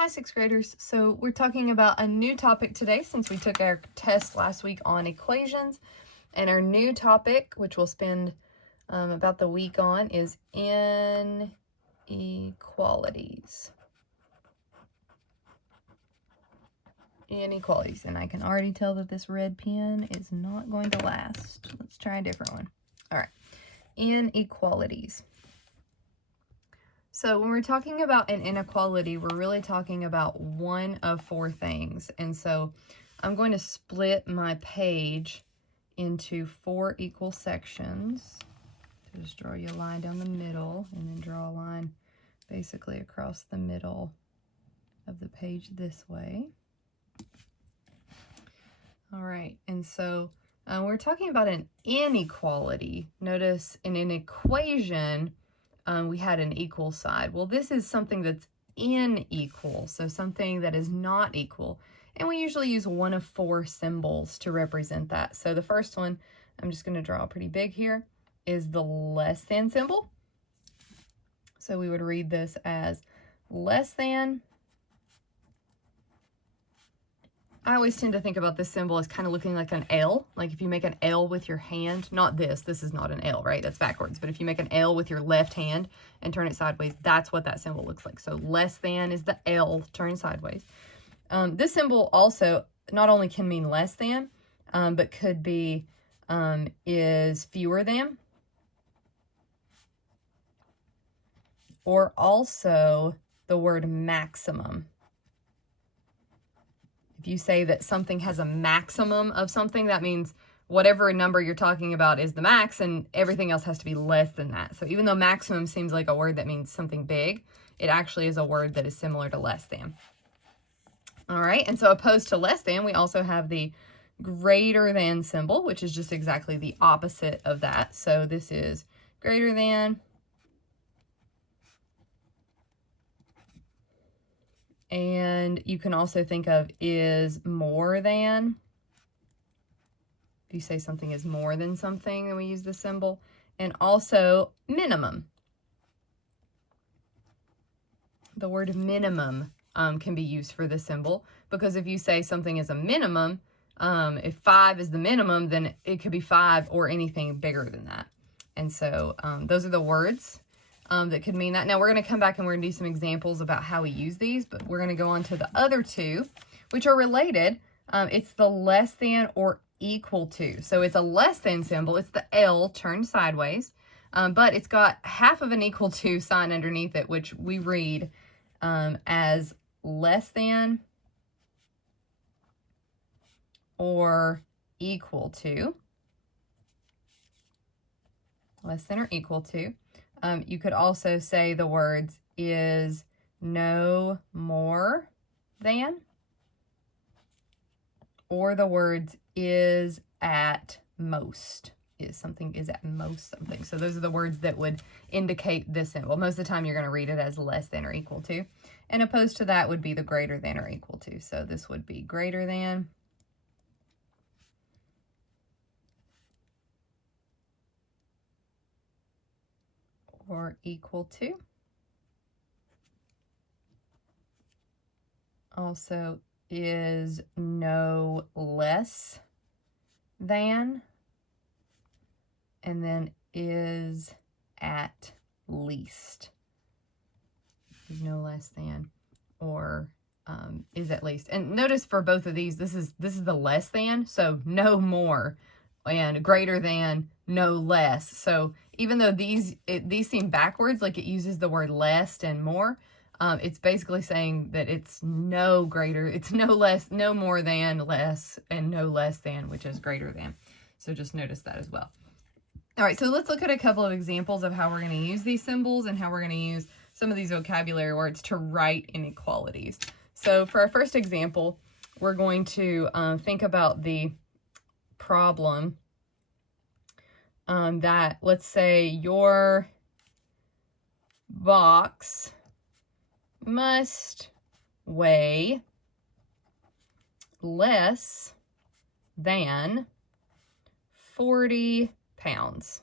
Hi, sixth graders. So we're talking about a new topic today since we took our test last week on equations. And our new topic, which we'll spend about the week on, is inequalities. Inequalities. And I can already tell that this red pen is not going to last. Let's try a different one. All right. Inequalities. So when we're talking about an inequality, we're really talking about one of four things. And so I'm going to split my page into 4 equal sections. So just draw you a line down the middle and then draw a line basically across the middle of the page this way. All right, and so we're talking about an inequality. Notice in an equation, we had an equal side. Well, this is something that's unequal, so something that is not equal. And we usually use one of 4 symbols to represent that. So the first one, I'm just going to draw pretty big here, is the less than symbol. So we would read this as less than. I always tend to think about this symbol as kind of looking like an L. Like if you make an L with your hand, not this is not an L, right? That's backwards. But if you make an L with your left hand and turn it sideways, that's what that symbol looks like. So less than is the L turned sideways. This symbol also not only can mean less than, but could be is fewer than. Or also the word maximum. If you say that something has a maximum of something, that means whatever number you're talking about is the max and everything else has to be less than that. So even though maximum seems like a word that means something big, it actually is a word that is similar to less than. All right, and so opposed to less than, we also have the greater than symbol, which is just exactly the opposite of that. So this is greater than. And you can also think of is more than. If you say something is more than something, then we use the symbol. And also minimum. The word minimum can be used for the symbol, because if you say something is a minimum, if 5 is the minimum, then it could be 5 or anything bigger than that. And so those are the words that could mean that. Now we're going to come back and we're going to do some examples about how we use these, but we're going to go on to the other two, which are related. It's the less than or equal to. So it's a less than symbol. It's the L turned sideways, but it's got half of an equal to sign underneath it, which we read as less than or equal to. Less than or equal to. You could also say the words is no more than, or the words is at most. Is something is at most something. So those are the words that would indicate this symbol. Most of the time you're going to read it as less than or equal to. And opposed to that would be the greater than or equal to. So this would be greater than. Or equal to. Also is no less than. And then is at least. Is no less than or is at least. And notice for both of these, this is the less than, so no more, and greater than, no less. So even though these seem backwards, like it uses the word less and more, it's basically saying that it's no greater, it's no less, no more than, less, and no less than, which is greater than. So just notice that as well. All right, so let's look at a couple of examples of how we're going to use these symbols and how we're going to use some of these vocabulary words to write inequalities. So for our first example, we're going to think about the problem that, let's say, your box must weigh less than 40 pounds.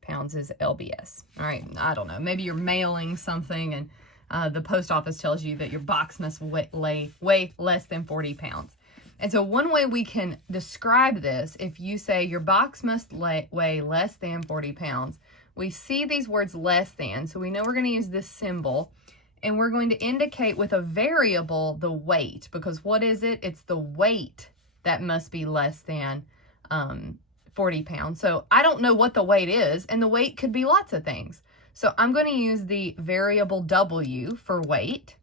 Pounds is LBS. All right, I don't know. Maybe you're mailing something and the post office tells you that your box must weigh less than 40 pounds. And so one way we can describe this, if you say your box must weigh less than 40 pounds, we see these words less than, so we know we're going to use this symbol, and we're going to indicate with a variable the weight, because what is it? It's the weight that must be less than 40 pounds. So I don't know what the weight is, and the weight could be lots of things. So I'm going to use the variable W for weight,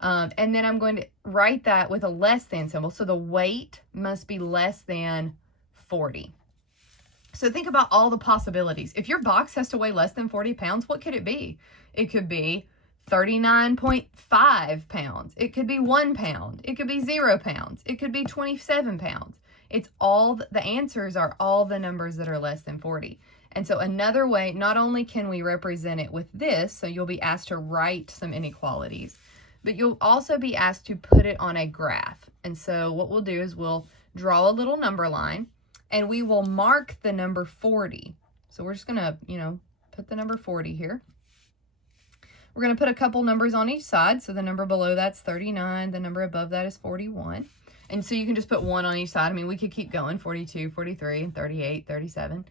and then I'm going to write that with a less than symbol. So the weight must be less than 40. So think about all the possibilities. If your box has to weigh less than 40 pounds, what could it be? It could be 39.5 pounds. It could be 1 pound. It could be 0 pounds. It could be 27 pounds. It's all, the answers are all the numbers that are less than 40. And so another way, not only can we represent it with this, so you'll be asked to write some inequalities, but you'll also be asked to put it on a graph. And so what we'll do is we'll draw a little number line, and we will mark the number 40. So we're just going to, put the number 40 here. We're going to put a couple numbers on each side. So the number below that's 39. The number above that is 41. And so you can just put 1 on each side. I mean, we could keep going, 42, 43, 38, 37.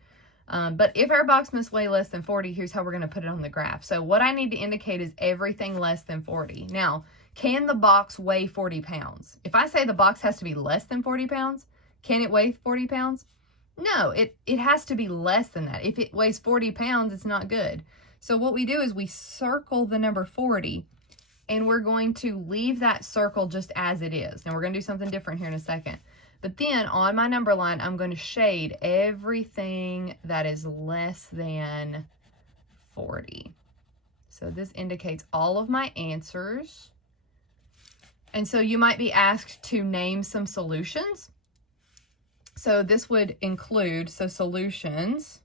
But if our box must weigh less than 40, here's how we're going to put it on the graph. So what I need to indicate is everything less than 40. Now, can the box weigh 40 pounds? If I say the box has to be less than 40 pounds, can it weigh 40 pounds? No, it has to be less than that. If it weighs 40 pounds, it's not good. So what we do is we circle the number 40, and we're going to leave that circle just as it is. Now we're going to do something different here in a second. But then on my number line, I'm going to shade everything that is less than 40. So this indicates all of my answers. And so you might be asked to name some solutions. So this would include, solutions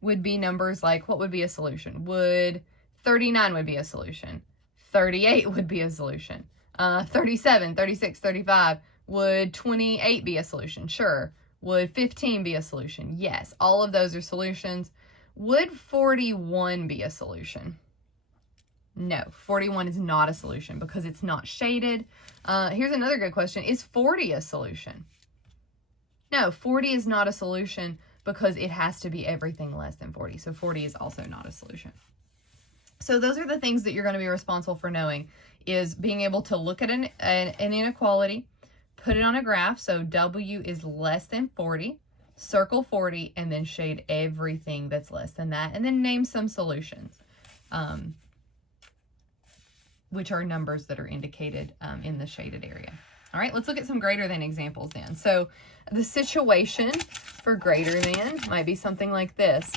would be numbers like, what would be a solution? 39 would be a solution. 38 would be a solution. 37, 36, 35. Would 28 be a solution? Sure. Would 15 be a solution? Yes. All of those are solutions. Would 41 be a solution? No, 41 is not a solution because it's not shaded. Here's another good question. Is 40 a solution? No, 40 is not a solution because it has to be everything less than 40. So 40 is also not a solution. So those are the things that you're going to be responsible for knowing, is being able to look at an inequality, put it on a graph. So W is less than 40, circle 40, and then shade everything that's less than that, and then name some solutions, which are numbers that are indicated in the shaded area. All right, let's look at some greater than examples then. So the situation for greater than might be something like this.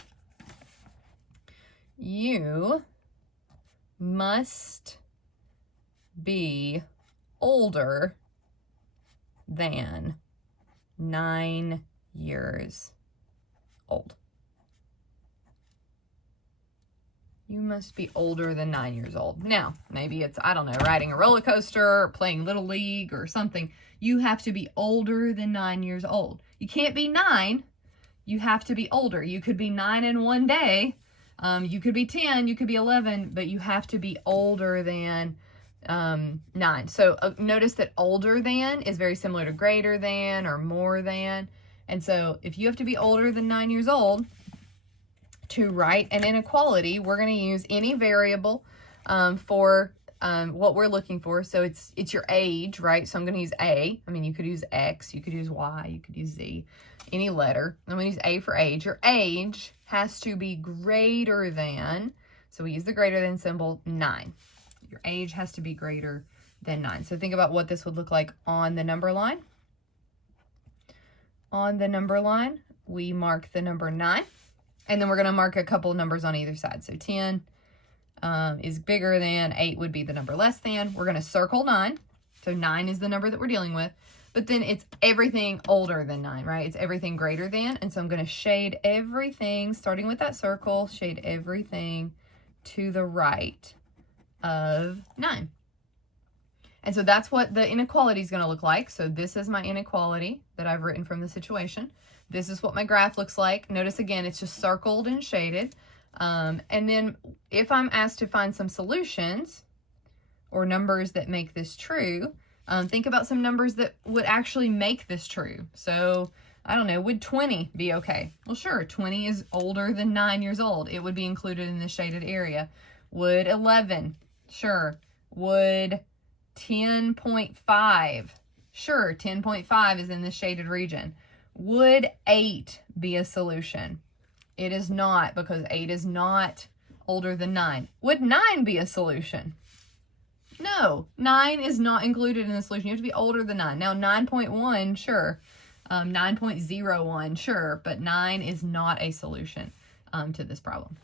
You must be older than 9 years old. You must be older than 9 years old. Now, maybe it's, I don't know, riding a roller coaster or playing Little League or something. You have to be older than 9 years old. You can't be 9. You have to be older. You could be 9 in one day. You could be 10. You could be 11. But you have to be older than 9. So notice that older than is very similar to greater than or more than. And so if you have to be older than 9 years old to write an inequality, we're going to use any variable for what we're looking for. So it's your age, right? So I'm going to use A. I mean, you could use X, you could use Y, you could use Z, any letter. I'm going to use A for age. Your age has to be greater than, so we use the greater than symbol, 9. Your age has to be greater than 9. So think about what this would look like on the number line. On the number line, we mark the number 9. And then we're going to mark a couple numbers on either side. So 10 is bigger than, 8 would be the number less than. We're going to circle 9. So 9 is the number that we're dealing with. But then it's everything older than 9, right? It's everything greater than. And so I'm going to shade everything, starting with that circle, shade everything to the right of 9. And so that's what the inequality is going to look like. So this is my inequality that I've written from the situation. This is what my graph looks like. Notice again, it's just circled and shaded. And then if I'm asked to find some solutions or numbers that make this true, think about some numbers that would actually make this true. So, I don't know, would 20 be okay? Well, sure, 20 is older than 9 years old. It would be included in the shaded area. Would 11? Sure. Would 10.5? Sure, 10.5 is in the shaded region. Would 8 be a solution? It is not, because 8 is not older than 9. Would 9 be a solution? No, 9 is not included in the solution. You have to be older than 9. Now, 9.1, sure. 9.01, sure, but 9 is not a solution to this problem.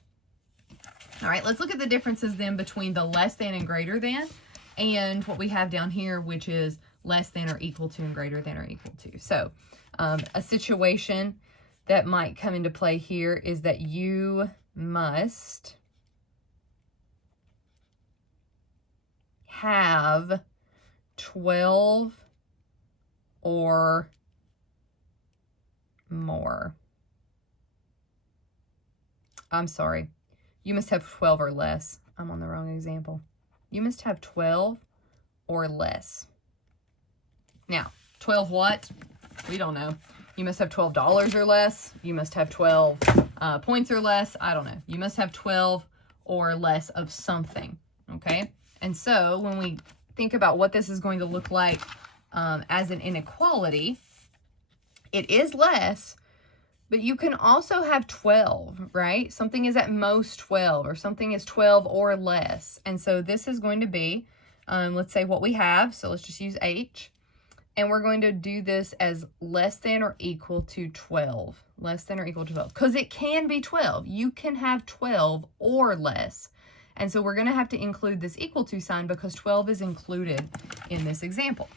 All right, let's look at the differences then between the less than and greater than, and what we have down here, which is less than or equal to and greater than or equal to. So a situation that might come into play here is that you must have 12 or more. I'm sorry. You must have 12 or less. I'm on the wrong example. You must have 12 or less. Now, 12 what? We don't know. You must have $12 or less. You must have 12 points or less. I don't know. You must have 12 or less of something, okay? And so when we think about what this is going to look like as an inequality, it is less, but you can also have 12, right? Something is at most 12, or something is 12 or less. And so this is going to be, let's say what we have. So let's just use H. And we're going to do this as less than or equal to 12. Less than or equal to 12. Because it can be 12. You can have 12 or less. And so we're going to have to include this equal to sign because 12 is included in this example.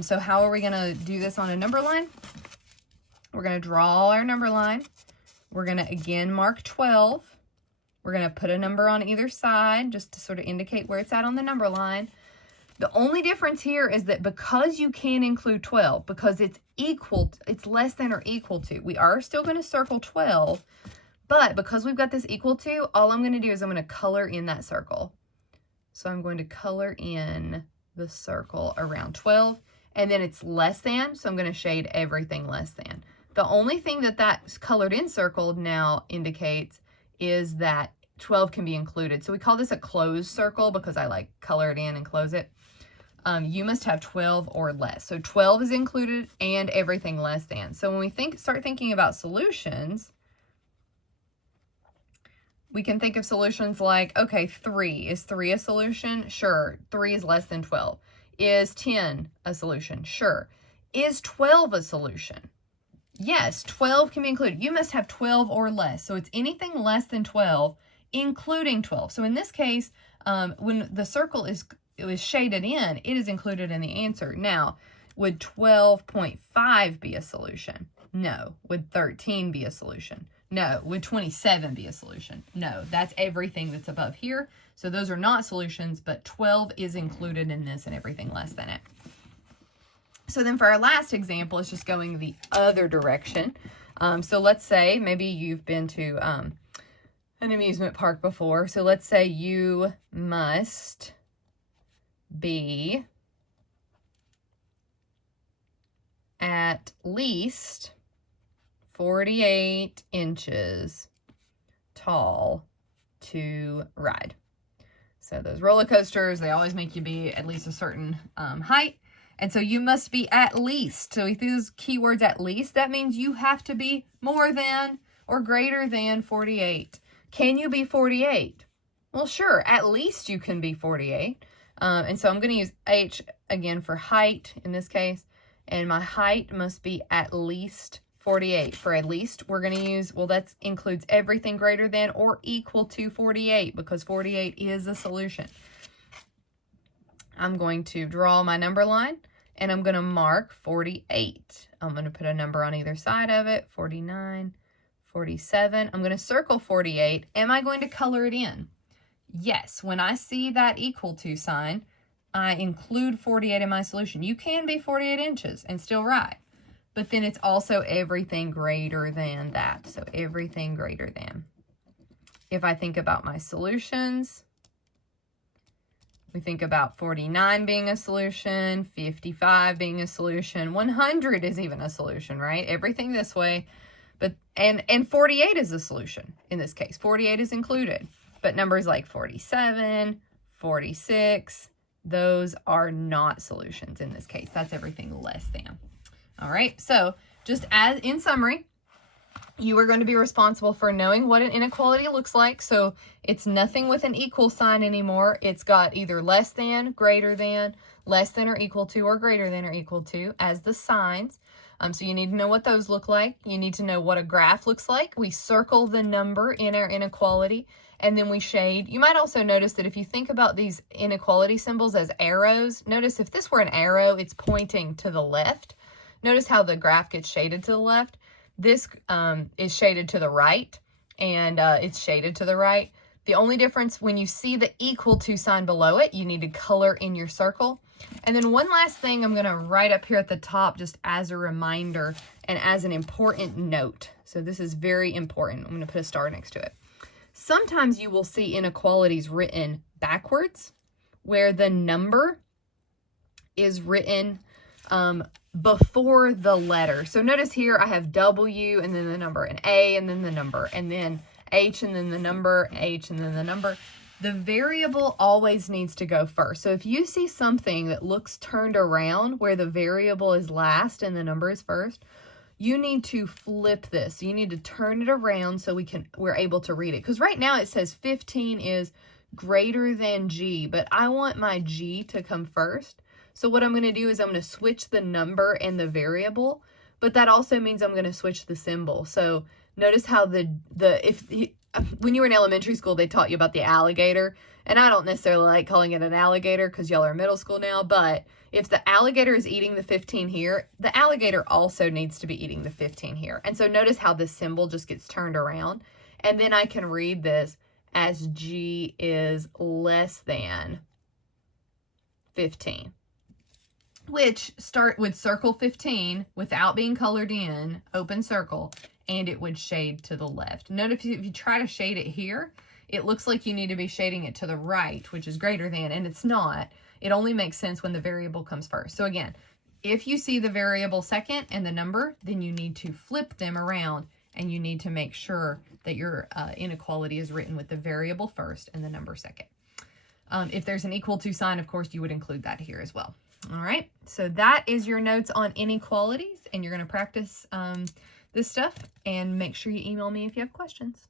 So how are we going to do this on a number line? We're going to draw our number line. We're going to again mark 12. We're going to put a number on either side just to sort of indicate where it's at on the number line. The only difference here is that because you can include 12, because it's equal, it's less than or equal to, we are still going to circle 12, but because we've got this equal to, all I'm going to do is I'm going to color in that circle. So I'm going to color in the circle around 12, and then it's less than, so I'm going to shade everything less than. The only thing that that colored in circle now indicates is that 12 can be included. So we call this a closed circle because I like color it in and close it. You must have 12 or less. So 12 is included and everything less than. So when we start thinking about solutions, we can think of solutions like, okay, 3. Is 3 a solution? Sure. 3 is less than 12. Is 10 a solution? Sure. Is 12 a solution? Yes, 12 can be included. You must have 12 or less. So it's anything less than 12, including 12. So in this case, when the circle is shaded in, it is included in the answer. Now, would 12.5 be a solution? No. Would 13 be a solution? No. Would 27 be a solution? No. That's everything that's above here. So those are not solutions, but 12 is included in this and everything less than it. So then for our last example, it's just going the other direction. So let's say maybe you've been to an amusement park before. So let's say you must be at least 48 inches tall to ride. So those roller coasters, they always make you be at least a certain height. And so you must be at least. So if these keywords at least, that means you have to be more than or greater than 48. Can you be 48? Well, sure. At least you can be 48. And so I'm going to use H again for height in this case. And my height must be at least 48. For at least, we're going to use, well, that includes everything greater than or equal to 48 because 48 is a solution. I'm going to draw my number line and I'm going to mark 48. I'm going to put a number on either side of it, 49, 47. I'm going to circle 48. Am I going to color it in? Yes. When I see that equal to sign, I include 48 in my solution. You can be 48 inches and still ride, but then it's also everything greater than that. So everything greater than. if I think about my solutions, we think about 49 being a solution, 55 being a solution, 100 is even a solution, right? Everything this way, but and 48 is a solution in this case. 48 is included, but numbers like 47, 46, those are not solutions in this case. That's everything less than. All right, so just as in summary, you are going to be responsible for knowing what an inequality looks like. So it's nothing with an equal sign anymore. It's got either less than, greater than, less than or equal to, or greater than or equal to as the signs. So you need to know what those look like. You need to know what a graph looks like. We circle the number in our inequality, and then we shade. You might also notice that if you think about these inequality symbols as arrows, notice if this were an arrow, it's pointing to the left. Notice how the graph gets shaded to the left. This is shaded to the right, and it's shaded to the right. The only difference, when you see the equal to sign below it, you need to color in your circle. And then one last thing I'm going to write up here at the top just as a reminder and as an important note. So this is very important. I'm going to put a star next to it. Sometimes you will see inequalities written backwards, where the number is written before the letter. So notice here I have W and then the number, and A and then the number, and then H and then the number, H and then the number. The variable always needs to go first. So if you see something that looks turned around where the variable is last and the number is first, you need to flip this. You need to turn it around so we're able to read it. Because right now it says 15 is greater than G, but I want my G to come first. So what I'm going to do is I'm going to switch the number and the variable, but that also means I'm going to switch the symbol. So notice how when you were in elementary school, they taught you about the alligator, and I don't necessarily like calling it an alligator because y'all are in middle school now, but if the alligator is eating the 15 here, the alligator also needs to be eating the 15 here. And so notice how the symbol just gets turned around, and then I can read this as G is less than 15. Which would circle 15 without being colored in, open circle, and it would shade to the left. Note if you try to shade it here, it looks like you need to be shading it to the right, which is greater than, and it's not. It only makes sense when the variable comes first. So again, if you see the variable second and the number, then you need to flip them around, and you need to make sure that your inequality is written with the variable first and the number second. If there's an equal to sign, of course, you would include that here as well. All right, so that is your notes on inequalities, and you're going to practice this stuff, and make sure you email me if you have questions.